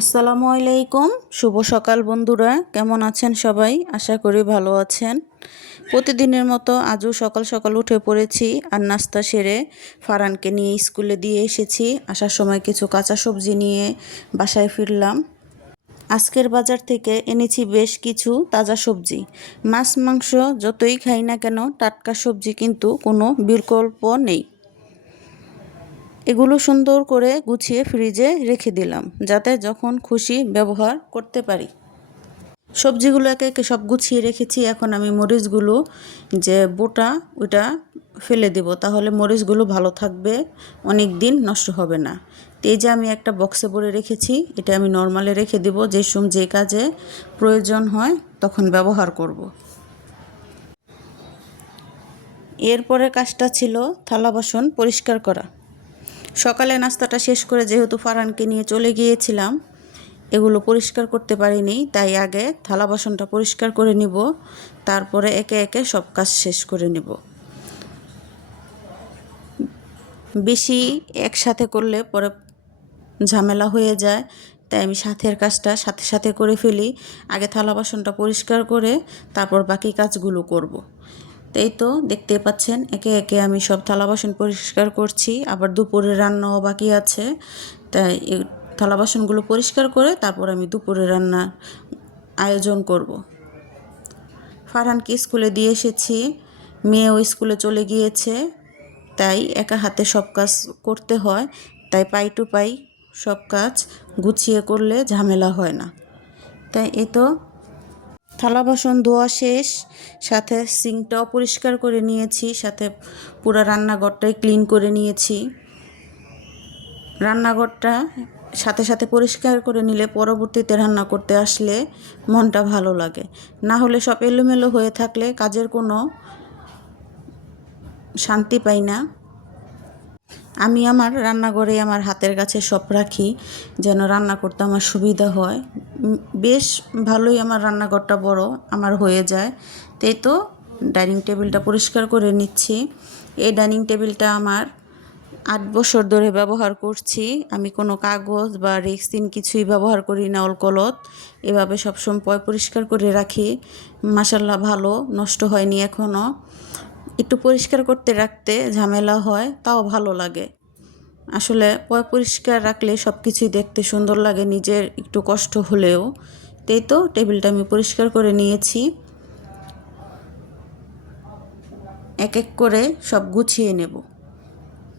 আসসালামু আলাইকুম, শুভ সকাল বন্ধুরা। কেমন আছেন সবাই? আশা করি ভালো আছেন। প্রতিদিনের মতো আজও সকাল সকাল উঠে পড়েছি আর নাস্তা সেরে ফারানকে নিয়ে স্কুলে দিয়ে এসেছি। আসার সময় কিছু কাঁচা সবজি নিয়ে বাসায় ফিরলাম। আজকের বাজার থেকে এনেছি বেশ কিছু তাজা সবজি। মাছ মাংস যতই খাই না কেন, টাটকা সবজি কিন্তু কোনো বিকল্প নেই। এগুলো সুন্দর করে গুছিয়ে ফ্রিজে রেখে দিলাম, যাতে যখন খুশি ব্যবহার করতে পারি। সবজিগুলো একে একে সব গুছিয়ে রেখেছি। এখন আমি মরিচগুলো যে বোটা ওইটা ফেলে দেব, তাহলে মরিচগুলো ভালো থাকবে, অনেক দিন নষ্ট হবে না। তো এই যে আমি একটা বক্সে ভরে রেখেছি, এটা আমি নর্মালে রেখে দেব, যে কাজে প্রয়োজন হয় তখন ব্যবহার করব। এরপরে কাজটা ছিল থালা বাসন পরিষ্কার করা। সকালে নাস্তাটা শেষ করে যেহেতু ফারানকে নিয়ে চলে গিয়েছিলাম, এগুলো পরিষ্কার করতে পারিনি, তাই আগে থালা বাসনটা পরিষ্কার করে নিব, তারপরে একে একে সব কাজ শেষ করে নিব। বেশি একসাথে করলে পরে ঝামেলা হয়ে যায়, তাই আমি সাথে সাথে করে ফেলি। আগে থালা বাসনটা পরিষ্কার করে তারপর বাকি কাজগুলো করব। এই তো দেখতে পাচ্ছেন, একে একে আমি সব থালা বাসন পরিষ্কার করছি। আবার দুপুরের রান্নাও বাকি আছে, তাই এই থালা বাসনগুলো পরিষ্কার করে তারপর আমি দুপুরের রান্নার আয়োজন করব। ফারহানকে স্কুলে দিয়ে এসেছি, মেয়েও স্কুলে চলে গিয়েছে, তাই একা হাতে সব কাজ করতে হয়। তাই পাই টু পাই সব কাজ গুছিয়ে করলে ঝামেলা হয় না। তাই এই তো থালা বাসন ধোয়া শেষ, সাথে সিঙ্কটাও পরিষ্কার করে নিয়েছি, সাথে পুরো রান্নাঘরটাই ক্লিন করে নিয়েছি। রান্নাঘরটা সাথে সাথে পরিষ্কার করে নিলে পরবর্তীতে রান্না করতে আসলে মনটা ভালো লাগে। না হলে সব এলোমেলো হয়ে থাকলে কাজের কোনো শান্তি পাই না। আমি আমার রান্নাঘরে আমার হাতের কাছে সব রাখি, যেন রান্না করতে আমার সুবিধা হয়। বেশ ভালোই আমার রান্নাঘরটা বড় আমার হয়ে যায়। তাই তো ডাইনিং টেবিলটা পরিষ্কার করে নিচ্ছি। এই ডাইনিং টেবিলটা আমার 8 বছর ধরে ব্যবহার করছি। আমি কোনো কাগজ বা রেক্সিন কিছুই ব্যবহার করি না, অলকলত এভাবে সবসময় পরিষ্কার করে রাখি। মাশাআল্লাহ ভালো, নষ্ট হয়নি এখনও। একটু পরিষ্কার করতে রাখতে ঝামেলা হয়, তাও ভালো লাগে। আসলে পরিষ্কার রাখলে সব কিছুই দেখতে সুন্দর লাগে, নিজের একটু কষ্ট হলেও। তাই তো টেবিলটা আমি পরিষ্কার করে নিয়েছি। এক এক করে সব গুছিয়ে নেব।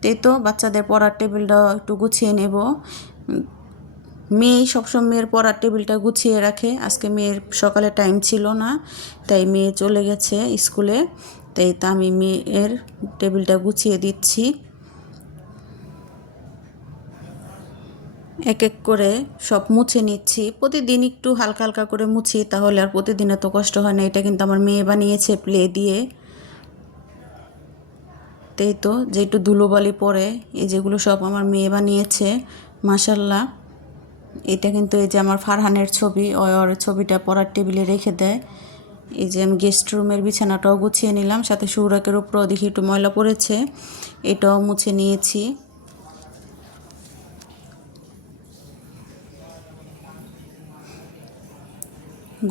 তাই তো বাচ্চাদের পড়ার টেবিলটাও একটু গুছিয়ে নেব। মেয়ে সবসময় মেয়ের পড়ার টেবিলটা গুছিয়ে রাখে। আজকে মেয়ের সকালে টাইম ছিল না, তাই মেয়ে চলে গেছে স্কুলে। তাই তো আমি মেয়ের টেবিলটা গুছিয়ে দিচ্ছি। এক এক করে সব মুছে নিচ্ছি। প্রতিদিন একটু হালকা হালকা করে মুছি, তাহলে আর প্রতিদিন এত কষ্ট হয় না। এটা কিন্তু আমার মেয়ে বানিয়েছে প্লে দিয়ে। তাই তো যে একটু ধুলোবালি পড়ে, এই যেগুলো সব আমার মেয়ে বানিয়েছে, মাশাআল্লাহ। এটা কিন্তু এই যে আমার ফারহানের ছবি, ওর ছবিটা পড়ার টেবিলে রেখে দেয়। এই যে আমি গেস্ট রুমের বিছানাটাও গুছিয়ে নিলাম, সাথে সৌরাকের উপরেও দেখি একটু ময়লা পড়েছে, এটাও মুছে নিয়েছি।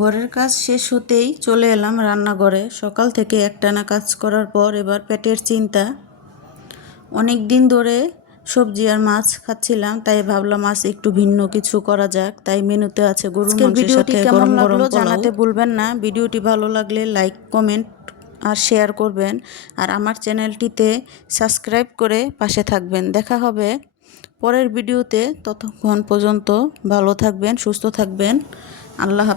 ঘরের কাজ শেষ হতেই চলে এলাম রান্নাঘরে। সকাল থেকে একটানা কাজ করার পর এবার পেটের চিন্তা। অনেক দিন ধরে সবজি আর মাছ খাচ্ছিলাম, তাই ভাবলাম মাছ একটু ভিন্ন কিছু করা যাক। তাই মেনুতে আছে গরুর মাংসের সাথে গরম গরম পোলাও। জানাতে ভুলবেন না। ভিডিওটি ভালো লাগলে লাইক, কমেন্ট আর শেয়ার করবেন, আর আমার চ্যানেলটিতে সাবস্ক্রাইব করে পাশে থাকবেন। দেখা হবে পরের ভিডিওতে। ততক্ষণ পর্যন্ত ভালো থাকবেন, সুস্থ থাকবেন। আল্লাহ হাফেজ।